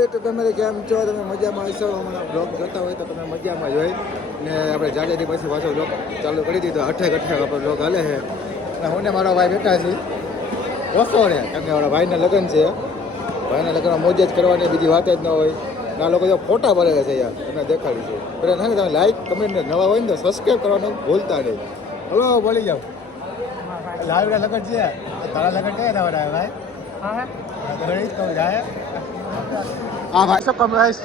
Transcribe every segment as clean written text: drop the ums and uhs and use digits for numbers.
YouTube family કેમ છો તમે મજામાં હશો અમારા બ્લોગ જોતા હોય તો તમે મજામાં જ હોય ને આપણે જાજેથી પછી પાછો બ્લોગ ચાલુ કરી દીધો અઠે આપણો બ્લોગ હાલે છે અને હું ને મારો ભાઈ બેઠા છીએ ઓછો રે કેમ કે મારા ભાઈના લગ્ન છે ભાઈના લગ્નમાં મોજ જ કરવાની બીજી વાત જ ન હોય આ લોકો જો ફોટા પડેલા છે યાર તમને દેખાડી છે એટલે ના તમે લાઈક કમેન્ટ ને નવા હોય ને તો સબસ્ક્રાઈબ કરવાનું ભૂલતા નહીં હલો બોલી જાઓ લાઈવના લગ્ન છે તારા લગ્ન કયા તમારા ભાઈ હા ભાઈ શકો ગાઈસ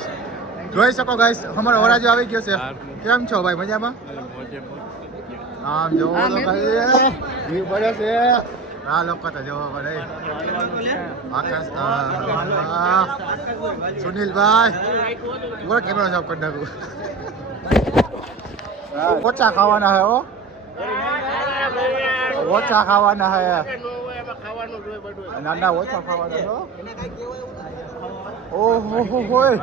જોઈ શકો ગાઈસ અમારો વરાજો આવી ગયો છે કેમ છો ભાઈ મજામાં આમ જોવો તો ભાઈ વ્યૂ પડે છે આ લોકો તો જોવો પડે આકાશ સુનિલભાઈ બોલો કેમેરા સાફ કરી નાખું ઓછા ખાવાના હે ઓ ઓછા ખાવાના હે ના ઓછા ખાવાના છો ઓહો હોય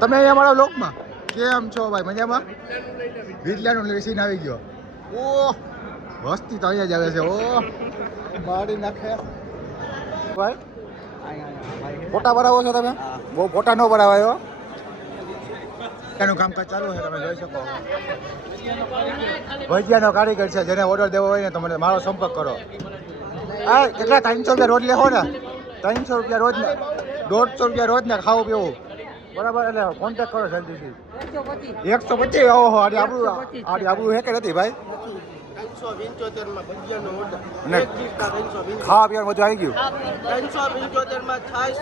તમે અહીંયા મારા લોકમાં કેમ છો ભાઈ મજામાં વિજલાનું લેસીન આવી ગયો ઓહ વસ્તી તો અહીંયા જ આવે છે ઓહ મારી નાખે ભાઈ ફોટા ભરાવો છો તમે બહુ ફોટા ન ભરાવાયો એનું કામકાજ ચાલુ છે તમે જોઈ શકો ભજીયાનો કારીગર છે જેને ઓર્ડર દેવો હોય ને તમે મારો સંપર્ક કરો હા કેટલા 300 રૂપિયા રોજ લેખો ને 300 રૂપિયા રોજ ને 150 રૂપિયા રોજ ને ખાવું પીવું બરાબર એટલે કોન્ટેક્ટ કરો જલ્દીથી 125 ઓહો આડી આપણું હે કે નથી ભાઈ 375 માં ભજીયાનો ઓર્ડર ખાવા પીવાનું બધું આવી ગયું 375 માં છાશ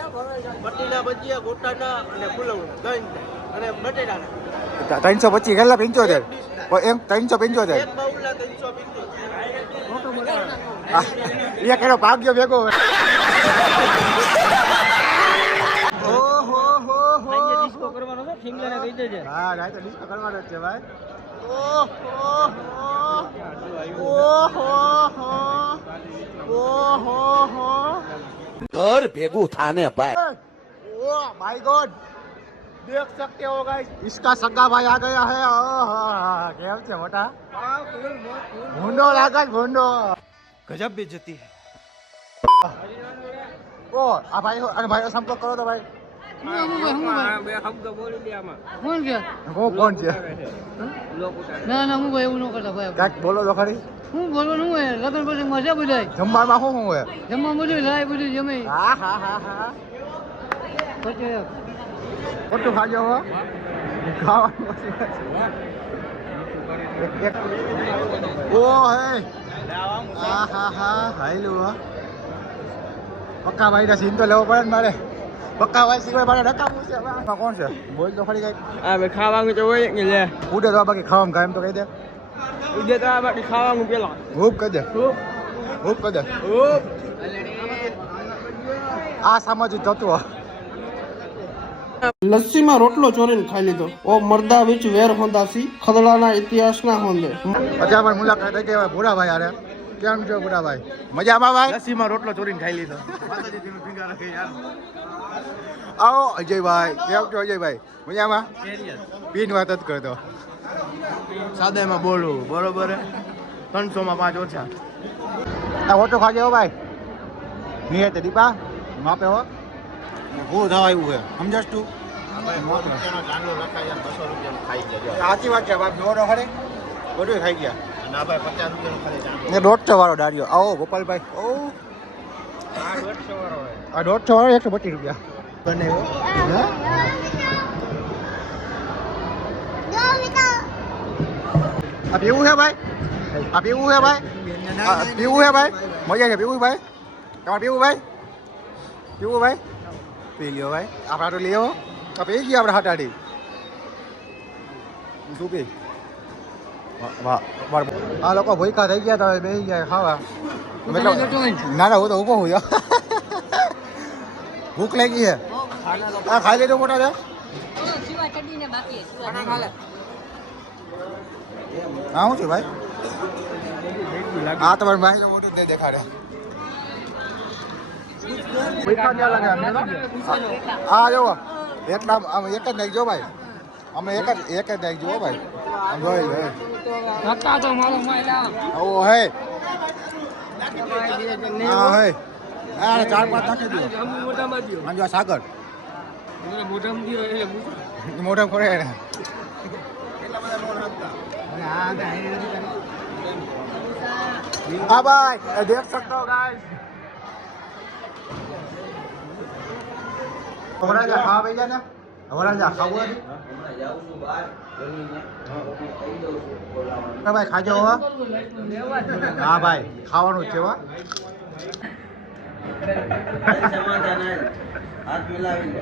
બટેલા ભજીયા ગોટાના અને પુલાવ દહીં અને બટેટાના 325 કેટલા 75 એમ 375 એક બાઉલના 375 એ કેનો ભાગ્ય ભેગો ઓહો હો હો ડિસ્કો કરવાનો છે સિંગલાને કહી દેજે હા રાતે ડિસ્કો કરવાનો છે ભાઈ ઘર ભેગું થાને ભાઈ ओह माय गॉड देख सकते हो गाइस इसका सगा भाई आ गया है કેમ છે મોટા ભૂંડો લાગે ભૂંડો ગજબ બેइज्जती है ઓ આ ભાઈ અને ભાઈનો સંપર્ક કરો તો ભાઈ બે શબ્દ બોલી દે આમાં કોણ છે કોણ છે ના ના હું ભાઈ એવું ન કરતા ભાઈ કાક બોલો તો ખરી હું બોલવાનું હોય લગ્ન પછી મજા બધાય જમવામાં શું હોય જમવા બધું લાય બધું જમે હા હા હા હા પછી ખોટું ખાજો હો ખાવાનું ઓ હે હા હા હા હાઈલું હો પક્કા ભાઈ સીન તો લેવો પડે ને મારે પક્કા ભાઈ સિવાય મારે નકામું છે આમાં કોણ છે બોલ તો ખરી કઈ આ બે ખાવાનું તો હોય કે લે ઉડે તો બાકી ખાવાનું કાયમ તો કહી દે ઉડે તો આ બાકી ખાવાનું પેલા હૂપ કહી દે હૂપ કહી દે આ સામાજિક તત્વ લસ્સીમાં રોટલો ચોરીને ખાઈ લીધો ઓ મર્દા વિચ વેર હોંદાસી ખદડાના ઇતિહાસના હોંદે અત્યારે મારી મુલાકાત થઈ ગઈ ભૂરાભાઈ યાર કેમ છો ભૂરાભાઈ મજામાં ભાઈ લસ્સીમાં રોટલો ચોરીને ખાઈ લીધો આવો અજયભાઈ કેમ છો અજયભાઈ મજામાં પીન વાત જ કરતો સાદામાં બોલું બરોબર 300 માં 5 ઓછા આ ઓટો ખાજે હો ભાઈ નિયત દીપા માપે હો હું થવા આવ્યું છે સમજાશ તું સાચી વાત છે ભાઈ દોડો ખરે બધું ખાઈ ગયા ના ભાઈ 50 રૂપિયાનો ખાલી ચાંદલો ને 150 વાળો દાડિયો આવો ગોપાલભાઈ ઓ આ 150 વાળો 125 રૂપિયા બનાવ્યો આ પીવું છે ભાઈ આ પીવું છે ભાઈ પીવું છે ભાઈ મજા છે પીવું ભાઈ તમારે પીવું ભાઈ પીવું ભાઈ પી લ્યો ભાઈ આપણા તો લઈ આવો આ પી ગયા આપણે હાટાડી શું પી વાહ આ લોકો ભૂખા થઈ ગયા તો બેસી ગયા ખાવા ના ના હું તો ઊભો હું ભૂખ લાગી છે આ ખાઈ લેજો મોટા છે હા શું છે ભાઈ હા તમારે ભાઈ મોટું નહીં દેખાડે હા જો એકદમ આમ એક જ નાખજો ભાઈ અમે એક જ નાખજો ભાઈ આમ જોઈ લે ઓ હે હા હે આ 4-5 નાખી દો આમ જો સાગર મોઢા ફોડે એને. હા ભાઈ દેખ सकते हो गाइस. વરાજા ખાવા પઈ જાય ને વરાજા ખાવું નથી હા ભાઈ ખાજો હો હા ભાઈ ખાવાનું જ છે હો હાથ મિલાવી લે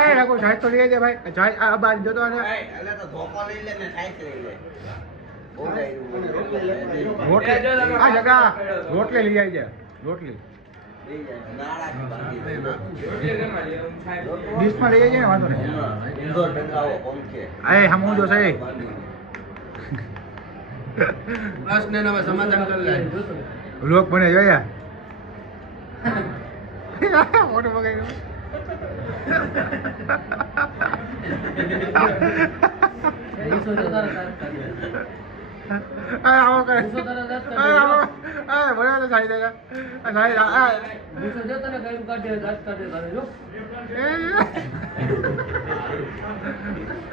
એ રાખો સાઈડ તો લઈ જાય ભાઈ સાઈડ આ બાજુ જોતો ને એટલે તો ધોકો લઈ લે ને સાઈડ લઈ લે રોટલી આ જગા રોટલી લઈ આવી જાય રોટલી ડીશમાં લઈ જાય ને વાંધો નહીં એ હમું જો સહી સમાધાન કરી લે લોક બને જોયા મોટું બગાઈ આવો કરે આવો ભલે તો સાઈ દેગા સાઈ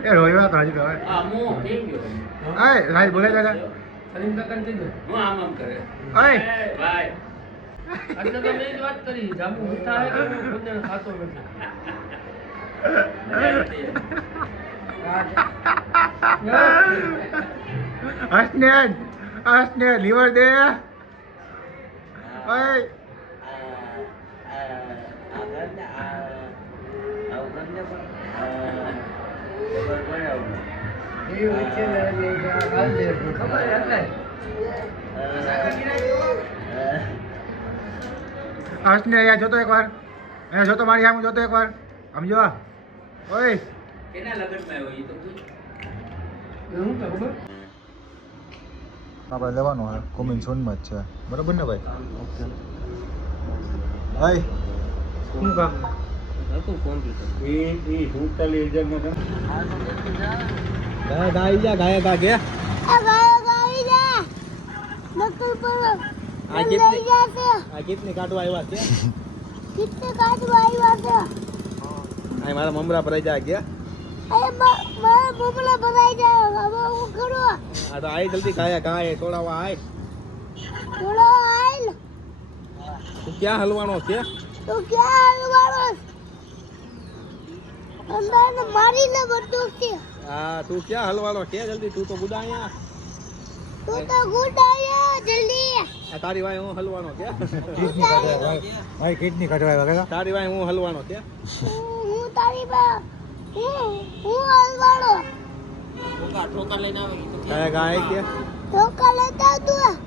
એ રોઈવા તો હજી તો હવે સાઈ બોલે દાદા હસને લીવર દે હસને અહીંયા જોતો એકવાર અહીંયા જોતો મારી સામે જોતો એકવાર સમજો ઓય આપણે લેવાનું હોય કોમિન સોનમાં જ છે બરાબર ને ભાઈ ભાઈ શું કામ કેટલી કાઢવા આવ્યા છે મારા મમરા ભરાઈ જાય ગયા હા તો આઈ જલ્દી ખાયા ખાય તોડાવા આય તું ક્યાં હલવાનો છે હા તું ક્યાં હલવાનો છે જલ્દી તું તો ગુડા અહીંયા તારી વાય હું હલવાનો છે ભાઈ કિડની કાઢવા તારી વાય હું હલવાનો છે ઠોકા લઈને આવે ગાય કે ઠોકા લેતા તું